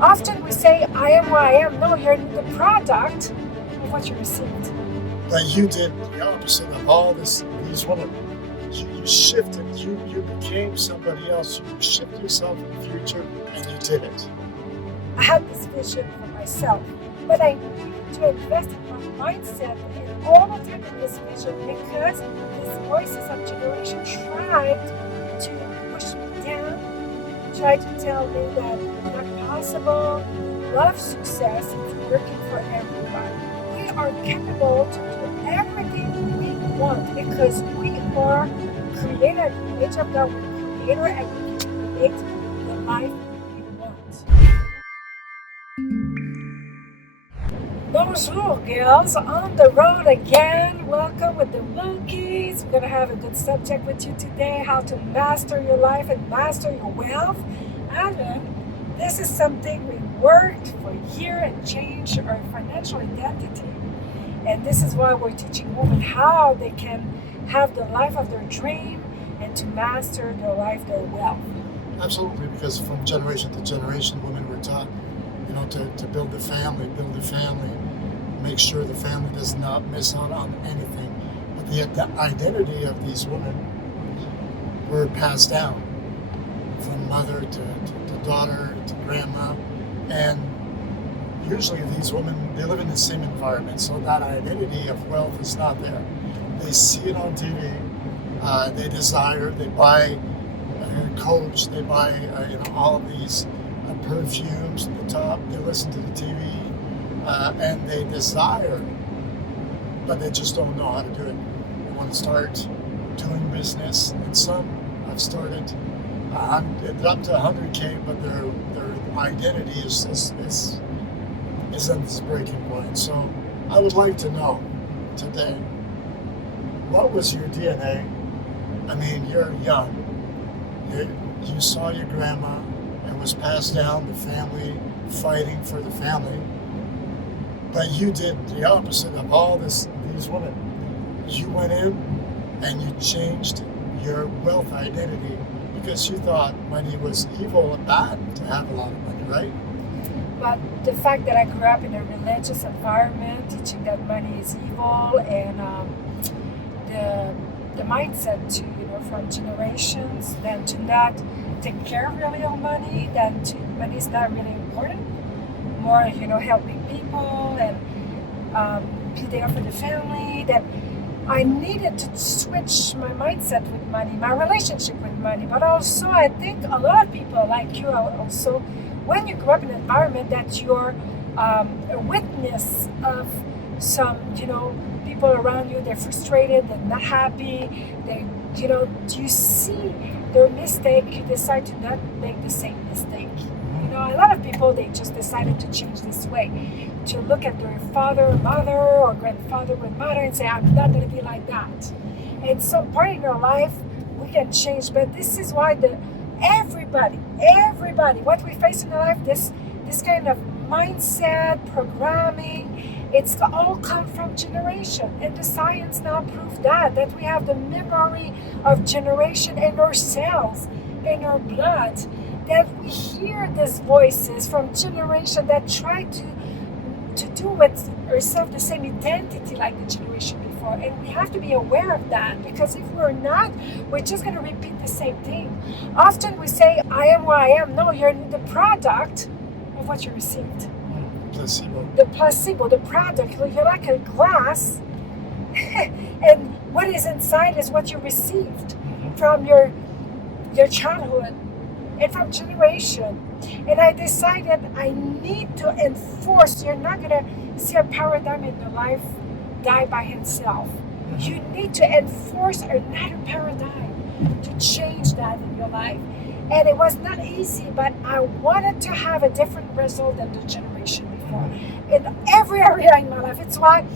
Often we say, I am what I am. No, you're the product of what you received. But you did the opposite of all these women. You shifted. You became somebody else. You shifted yourself in the future, and you did it. I had this vision for myself, but I needed to invest in my mindset and all the time in this vision because these voices of generation tried to push me down, tried to tell me that it's not possible. Love success is working for everyone. We are capable to do everything we want because we are created in the image of God. We're creator and we can create the life we want. Bonjour, girls. On the road again. Welcome with the monkeys. We're going to have a good subject with you today, how to master your life and master your wealth. And then this is something we worked for a year and changed our financial identity. And this is why we're teaching women how they can have the life of their dream and to master their life, their wealth. Absolutely, because from generation to generation, women were taught, to build a family, make sure the family does not miss out on anything. But the identity of these women were passed down from mother to daughter to grandma, and usually these women, they live in the same environment, so that identity of wealth is not there. They see it on TV, they desire, they buy a Coach, they buy all of these perfumes at the top, they listen to the TV, and they desire, but they just don't know how to do it. They want to start doing business, and some have started up to 100K, but their identity is at this breaking point. So I would like to know today, what was your DNA? I mean, you're young. You saw your grandma. It was passed down, the family fighting for the family. But you did the opposite of all these women. You went in and you changed your wealth identity because you thought money was evil and bad to have a lot of money, right? But the fact that I grew up in a religious environment, teaching that money is evil, and the mindset to from generations, then to not take care really of money, then to money is not really important. More helping people and be there for the family. That I needed to switch my mindset with money, my relationship with money, but also I think a lot of people like you also, when you grow up in an environment that you're a witness of some, people around you, they're frustrated, they're not happy, you see their mistake, you decide to not make the same mistake. A lot of people, they just decided to change this way, to look at their father, mother, or grandfather, grandmother, and say, I'm not going to be like that. And some part in your life, we can change, but this is why everybody, what we face in our life, this kind of mindset, programming, it's all come from generation. And the science now proves that we have the memory of generation in our cells, in our blood, that we hear these voices from generation that try to do with ourselves the same identity like the generation before. And we have to be aware of that, because if we're not, we're just going to repeat the same thing. Often we say, I am what I am. No, you're the product of what you received. Placebo. The placebo, the product. You're like a glass, and what is inside is what you received from your childhood and from generation. And I decided I need to enforce. You're not going to see a paradigm in your life die by himself. You need to enforce another paradigm to change that in your life. And it was not easy, but I wanted to have a different result than the generation before. In every area in my life. It's why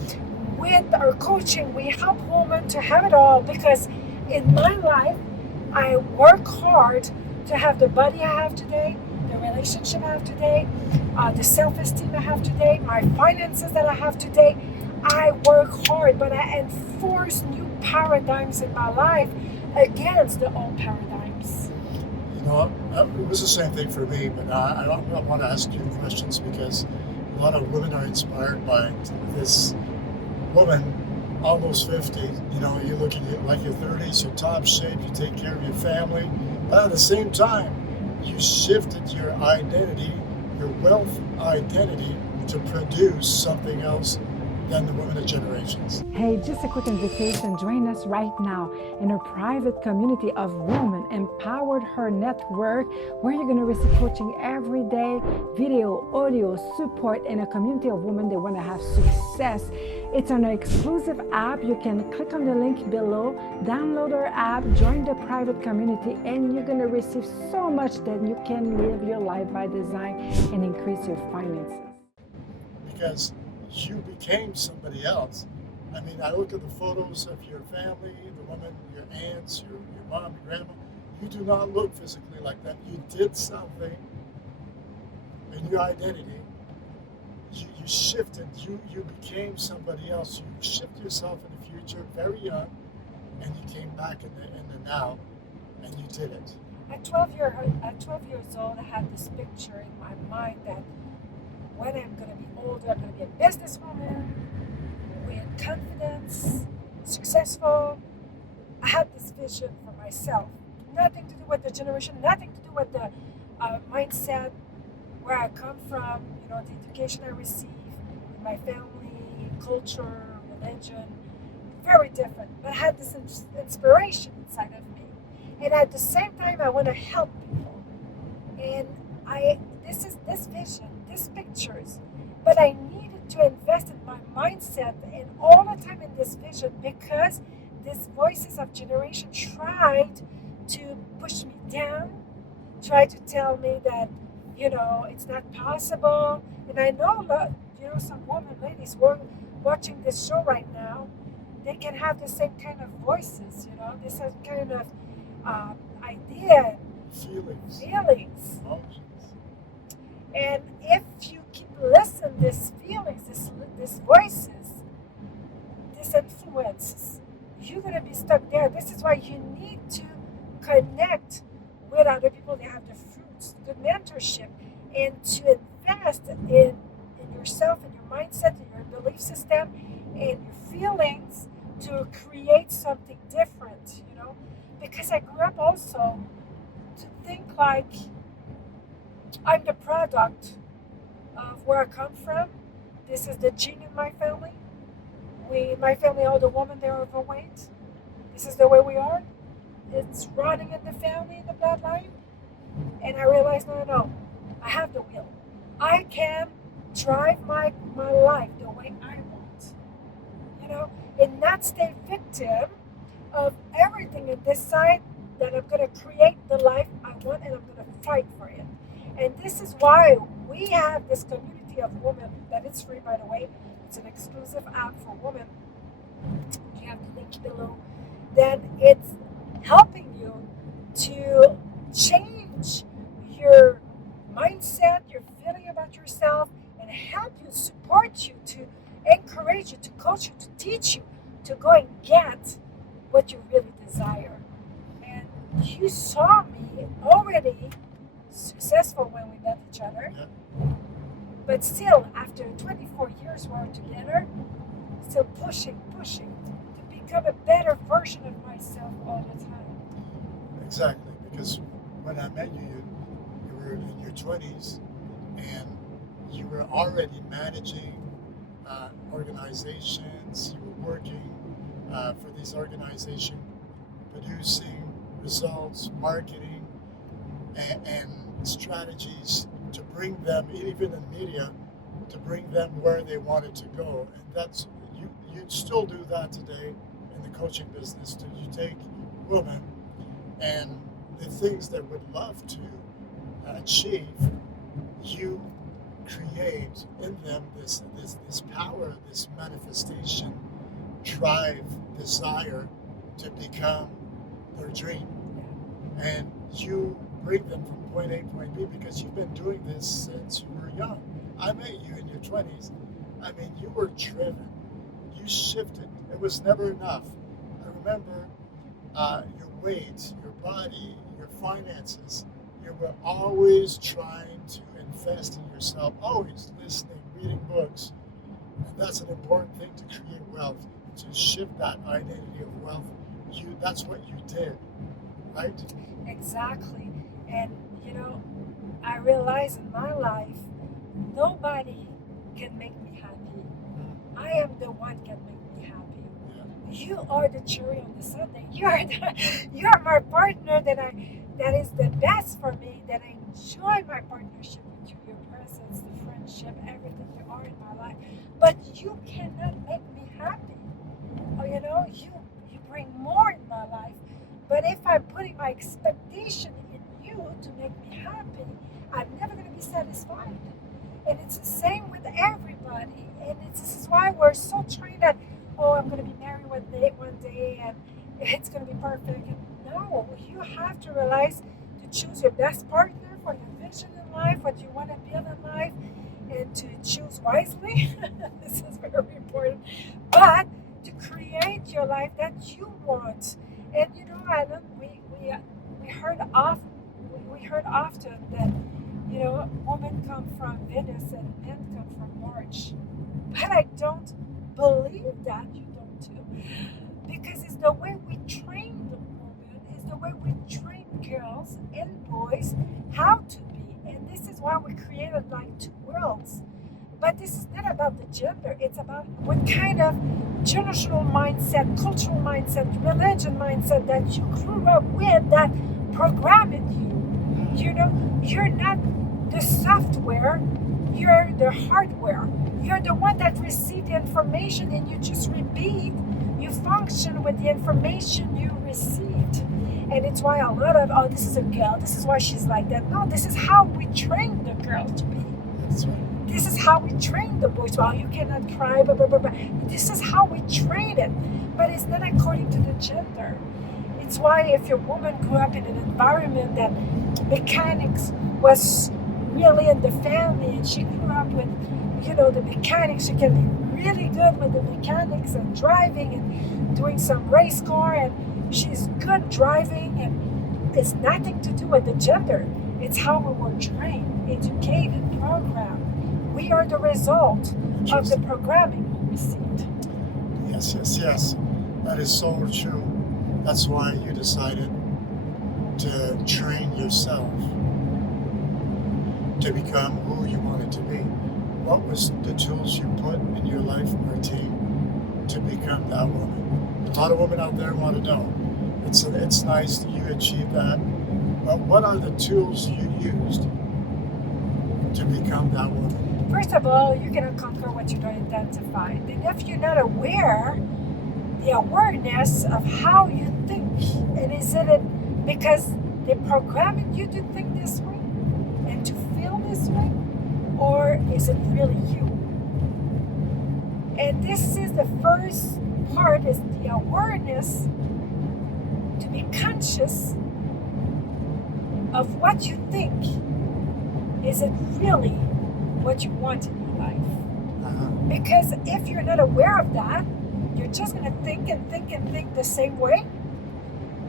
with our coaching, we help women to have it all, because in my life, I work hard to have the body I have today, the relationship I have today, the self-esteem I have today, my finances that I have today. I work hard, but I enforce new paradigms in my life against the old paradigms. You know, it was the same thing for me, but I want to ask you questions because a lot of women are inspired by this woman, almost 50. You know, you're looking at like your 30s, you're top shape, you take care of your family, but at the same time, you shifted your identity, your wealth identity, to produce something else than the women of generations. Hey, just a quick invitation. Join us right now in our private community of women, Empowered Her Network, where you're going to receive coaching every day, video, audio, support, and a community of women that want to have success. It's on an exclusive app. You can click on the link below, download our app, join the private community, and you're going to receive so much that you can live your life by design and increase your finances. Because you became somebody else. I mean, I look at the photos of your family, the women, your aunts, your mom, your grandma. You do not look physically like that. You did something in your identity. You shifted. You became somebody else. You shift yourself in the future very young, and you came back in the now, and you did it. At 12 years old, I had this picture in my mind that when I'm going to be older, I'm going to be a businesswoman with confidence, successful. I had this vision for myself. Nothing to do with the generation, nothing to do with the mindset, where I come from, you know, the education I received, my family, culture, religion. Very different. But I had this inspiration inside of me. And at the same time, I want to help people. And this vision, these pictures, but I needed to invest in my mindset and all the time in this vision because these voices of generation tried to push me down, tried to tell me that, you know, it's not possible. And I know, you know, some women, ladies watching this show right now, they can have the same kind of voices, you know, this kind of idea, Feelings. Emotions. And if you keep listening to these feelings, these voices, these influences, you're going to be stuck there. This is why you need to connect with other people that have the fruits, the mentorship, and to invest in yourself, in your mindset, in your belief system, and your feelings to create something different, you know. Because I grew up also to think like I'm the product of where I come from. This is the gene in my family. My family, all the women, they're overweight. This is the way we are. It's running in the family, in the bloodline. And I realized, no. I have the will. I can drive my life the way I want. You know, and not stay victim of everything and decide that I'm going to create the life I want and I'm going to fight for it. And this is why we have this community of women that it's free, by the way. It's an exclusive app for women. You have the link below. Then it's helping you to change your mindset, your feeling about yourself, and help you, support you, to encourage you, to coach you, to teach you, to go and get what you really desire. And you saw me already successful when we met each other, but still, after 24 years we're together, still pushing to become a better version of myself all the time. Exactly, because when I met you, you were in your 20s, and you were already managing organizations. You were working for these organizations, producing results, marketing, and strategies to bring them, even in media, to bring them where they wanted to go. And that's you still do that today in the coaching business. You take women and the things they would love to achieve, you create in them this power, this manifestation, drive, desire to become their dream. And you bring them from point A to point B because you've been doing this since you were young. I met you in your 20s. I mean, you were driven. You shifted. It was never enough. I remember your weight, your body, your finances. You were always trying to invest in yourself, always listening, reading books. And that's an important thing to create wealth, to shift that identity of wealth. That's what you did, right? Exactly. And I realize in my life, nobody can make me happy. I am the one can make me happy. Yeah. You are the cherry on the sundae. You are my partner that is the best for me. That I enjoy my partnership with you, your presence, the friendship, everything you are in my life. But you cannot make me happy. Oh, you bring more in my life. But if I'm putting my expectation in you to make me happy, I'm never going to be satisfied. And it's the same with everybody. And this is why we're so trained that, oh, I'm going to be married one day and it's going to be perfect. And no, you have to realize to choose your best partner for your vision in life, what you want to build in life, and to choose wisely. This is very important. But to create your life that you want. And Alan, we heard often that women come from Venus and men come from March. But I don't believe that you don't too. Because it's the way we train the women, it's the way we train girls and boys how to be. And this is why we created like two worlds. But this is not about the gender, it's about what kind of generational mindset, cultural mindset, religion mindset that you grew up with that programmed you. You're not the software, you're the hardware. You're the one that received the information and you just repeat. You function with the information you received. And it's why a lot of, oh, this is a girl, this is why she's like that. No, this is how we train the girl to be. That's right. This is how we train the boys. Well, you cannot cry, blah, blah, blah, blah. This is how we train it. But it's not according to the gender. It's why if your woman grew up in an environment that mechanics was really in the family and she grew up with, the mechanics, she can be really good with the mechanics and driving and doing some race car and she's good driving and it's nothing to do with the gender. It's how we were trained, educated, programmed. We are the result of the programming we received. Yes. That is so true. That's why you decided to train yourself to become who you wanted to be. What was the tools you put in your life, Martine, to become that woman? A lot of women out there want to know. It's nice that you achieved that, but what are the tools you used to become that woman? First of all, you cannot conquer what you don't identify. Then if you're not aware, the awareness of how you think, and is it because they programmed you to think this way and to feel this way, or is it really you? And this is the first part, is the awareness to be conscious of what you think. Is it really what you want in your life? Because if you're not aware of that, you're just going to think and think and think the same way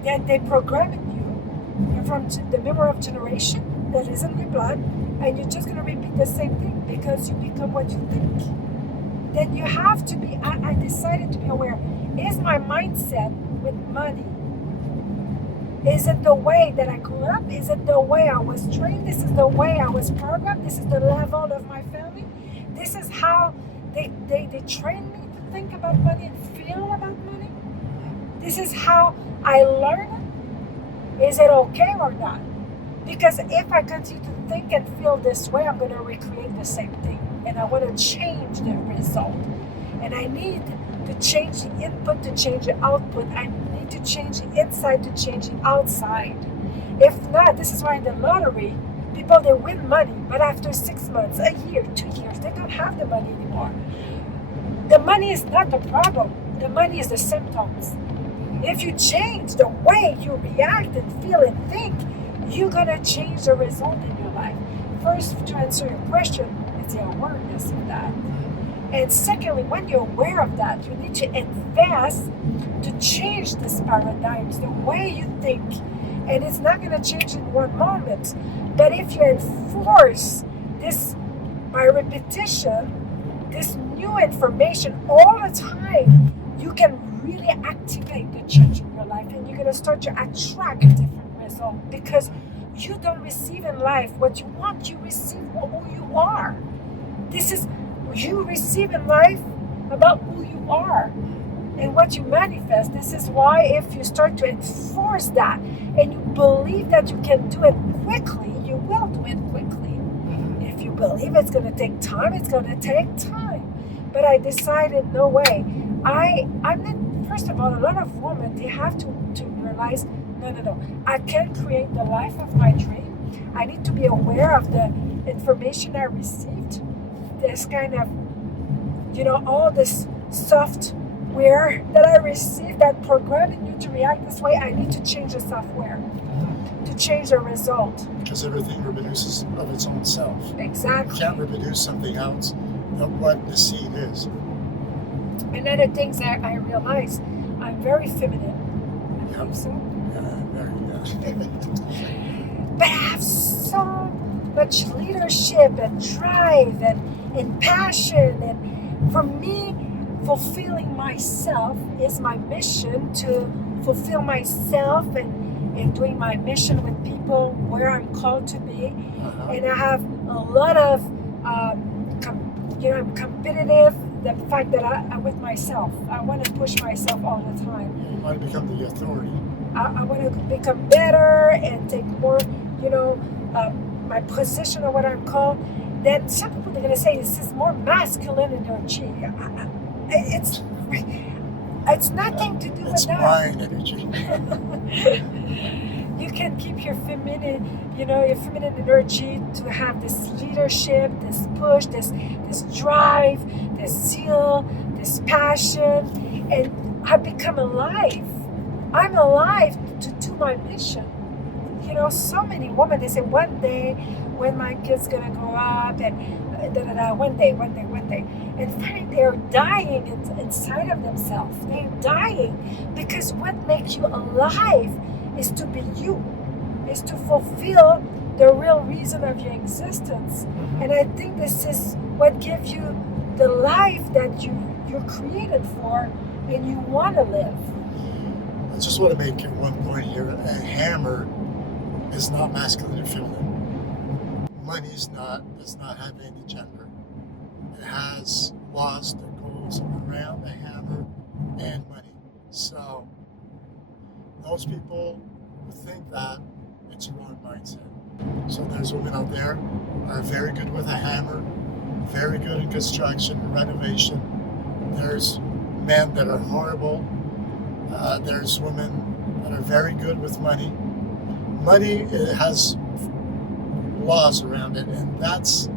that they programmed you. You're from the memory of generation that is in your blood, and you're just going to repeat the same thing because you become what you think. Then you have to be, I decided to be aware. Is my mindset with money? Is it the way that I grew up? Is it the way I was trained? This is the way I was programmed? This is the level of my family? This is how they trained me to think about money and feel about money? This is how I learned it? Is it okay or not? Because if I continue to think and feel this way, I'm going to recreate the same thing. And I want to change the result. And I need to change the input to change the output. I need to change the inside to change the outside. If not, this is why in the lottery, people, they win money, but after 6 months, a year, 2 years, they don't have the money anymore. The money is not the problem. The money is the symptoms. If you change the way you react and feel and think, you're going to change the result in your life. First, to answer your question, it's the awareness of that. And secondly, when you're aware of that, you need to invest to change these paradigms, the way you think. And it's not going to change in one moment. But if you enforce this by repetition, this new information all the time, you can really activate the change in your life, and you're going to start to attract a different result, because you don't receive in life what you want, you receive who you are. This is, you receive in life about who you are and what you manifest. This is why if you start to enforce that and you believe that you can do it quickly, you will do it quickly. If you believe it's going to take time, it's going to take time. But I decided, no way. I'm not, first of all, a lot of women, they have to realize, no. I can't create the life of my dream. I need to be aware of the information I received. This kind of, all this software that I received that programming you to react this way. I need to change the software to change the result. Because everything reproduces of its own self. Exactly. You can't reproduce something else than what the seed is. And then the things that I realized, I'm very feminine. I believe so. But I have so much leadership and drive and passion. And for me, fulfilling myself is my mission, to fulfill myself and doing my mission with people where I'm called to be. And I have a lot of, I'm competitive. The fact that I'm with myself, I want to push myself all the time. You want to become the authority. I want to become better and take more, my position or what I'm called. Then some people are going to say this is more masculine energy. It's nothing to do with that. It's mine energy. You can keep your feminine, your feminine energy to have this leadership, this push, this drive, this zeal, this passion, and I become alive. I'm alive to do my mission. So many women, they say one day when my kid's gonna grow up, and one day, and finally they're dying inside of themselves. They're dying because what makes you alive is to be you, is to fulfill the real reason of your existence. And I think this is what gives you the life that you're created for and you want to live. I just want to make one point here. A hammer is not masculine or feminine. Money does not have any gender. It has laws that goes around the hammer and money. So those people who think that, it's a wrong mindset. So there's women out there who are very good with a hammer, very good in construction, renovation. There's men that are horrible. There's women that are very good with money. Money, it has laws around it, and that's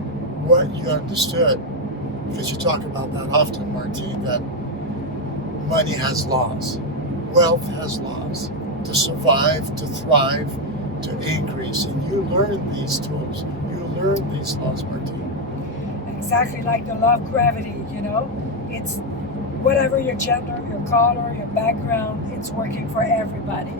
what you understood, because you talk about that often, Martine, that money has laws. Wealth has laws. To survive, to thrive, to increase. And you learn these tools. You learn these laws, Martine. Exactly like the law of gravity, It's whatever your gender, your color, your background, it's working for everybody.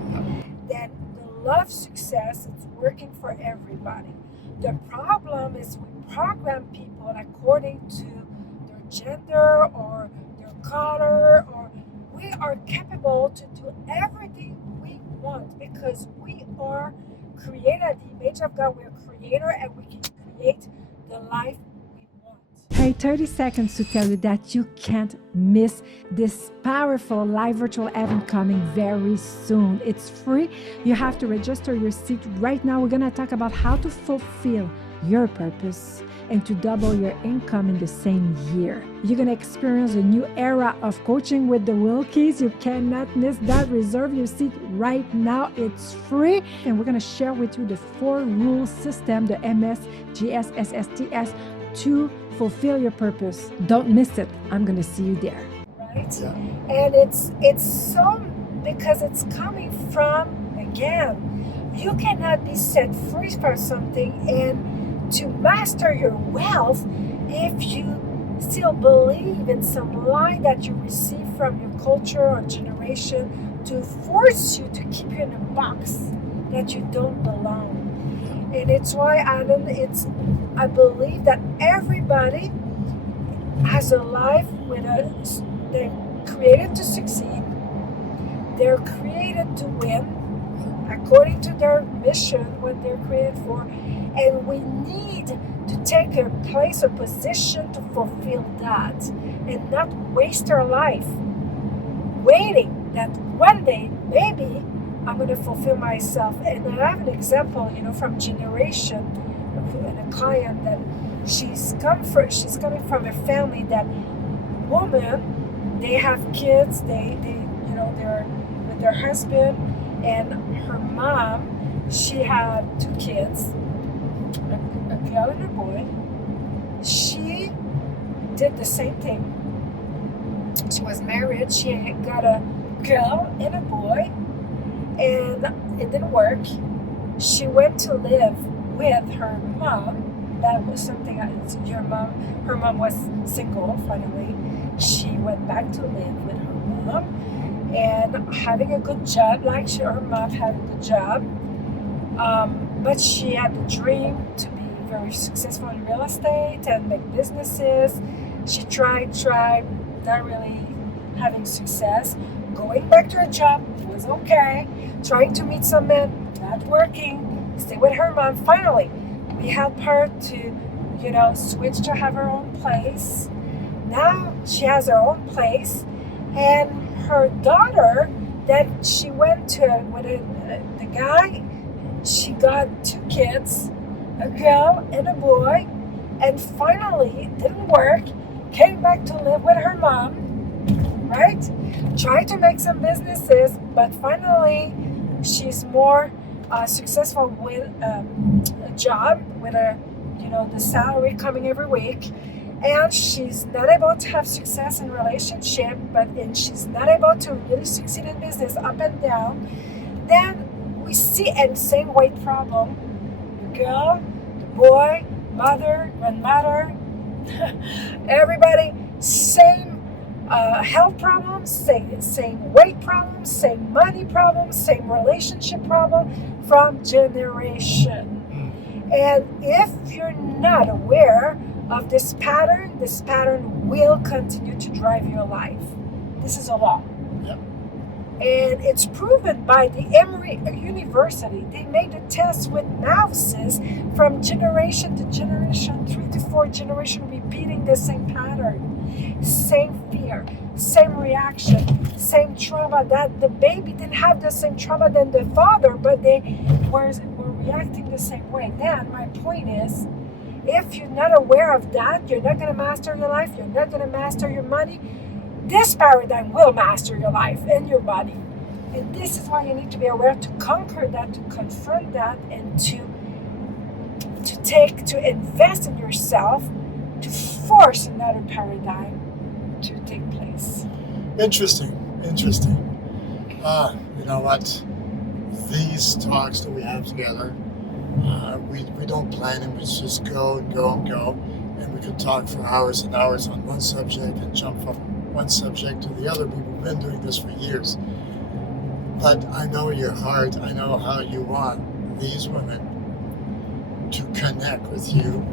Then the law of success, it's working for everybody. The problem is we program people according to their gender or their color, or we are capable to do everything we want because we are created at the image of God. We're creator, and we can create the life we want. Hey, 30 seconds to tell you that you can't miss this powerful live virtual event coming very soon. It's free. You have to register your seat right now. We're going to talk about how to fulfill your purpose and to double your income in the same year. You're going to experience a new era of coaching with the Wilkies. You cannot miss that. Reserve your seat right now. It's free. And we're going to share with you the 4-rule system, the MS, GS, SSTS, to fulfill your purpose. Don't miss it. I'm going to see you there. Right? Yeah. And it's so, because it's coming from, again, you cannot be set free for something and to master your wealth if you still believe in some lie that you receive from your culture or generation to force you, to keep you in a box. that you don't belong. And it's why, Alan, I believe that everybody has a life with they're created to succeed. They're created to win according to their mission, what they're created for. And we need to take a place, a position to fulfill that and not waste our life waiting that one day, maybe I'm going to fulfill myself. And I have an example, from Generation, and a client that she's coming from a family that woman, they have kids, they're with their husband, and her mom, she had 2 kids, a girl and a boy. She did the same thing. She was married, she got a girl and a boy, and it didn't work. She went to live with her mom. That was something, her mom was single finally. She went back to live with her mom and having a good job, like her mom had a good job. But she had the dream to be very successful in real estate and make businesses. She tried, not really having success. Going back to her job was okay. Trying to meet some men, not working. Stay with her mom. Finally, we helped her to, switch to have her own place. Now she has her own place, and her daughter that she went to with the guy, she got 2 kids, a girl and a boy, and finally it didn't work. Came back to live with her mom, right? Tried to make some businesses, but finally she's more successful with a job, with the salary coming every week, and she's not able to have success in relationship, and she's not able to really succeed in business, up and down. Then we see, and same weight problem, the girl, the boy, mother, grandmother, everybody, same health problems, same weight problems, same money problems, same relationship problem from generation. And if you're not aware of this pattern will continue to drive your life. This is a law. Yep. And it's proven by the Emory University. They made a test with mouses from generation to generation, 3 to 4 generations, repeating the same pattern, same fear, same reaction, same trauma. That the baby didn't have the same trauma than the father, but they were reacting the same way. Then my point is, if you're not aware of that, you're not going to master your life, you're not going to master your money. This paradigm will master your life and your body. And this is why you need to be aware to conquer that, to confront that, and to invest in yourself, to force another paradigm to take place. Interesting. You know what? These talks that we have together, we don't plan them. We just go, and we could talk for hours and hours on one subject and jump from one subject to the other. We've been doing this for years. But I know your heart. I know how you want these women to connect with you,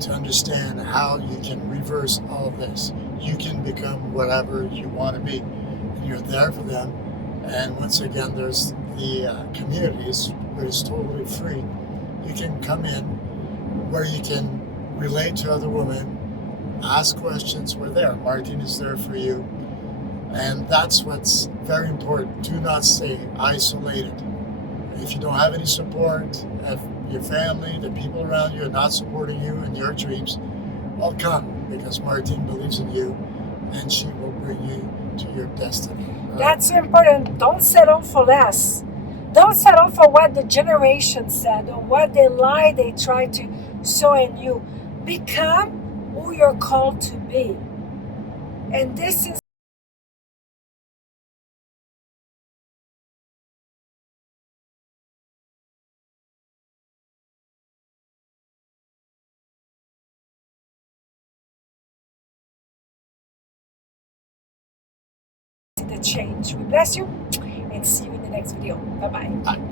to understand how you can reverse all of this. You can become whatever you want to be. And you're there for them. And once again, there's the communities where it's totally free. You can come in where you can relate to other women, ask questions. We're there. Martin is there for you. And that's what's very important. Do not stay isolated. If you don't have any support, if your family, the people around you are not supporting you in your dreams, well, come, because Martine believes in you and she will bring you to your destiny. Right? That's important. Don't settle for less. Don't settle for what the generation said or what they try to sow in you. Become who you're called to be. And this is the change. We bless you and see you in the next video. Bye-bye. Bye.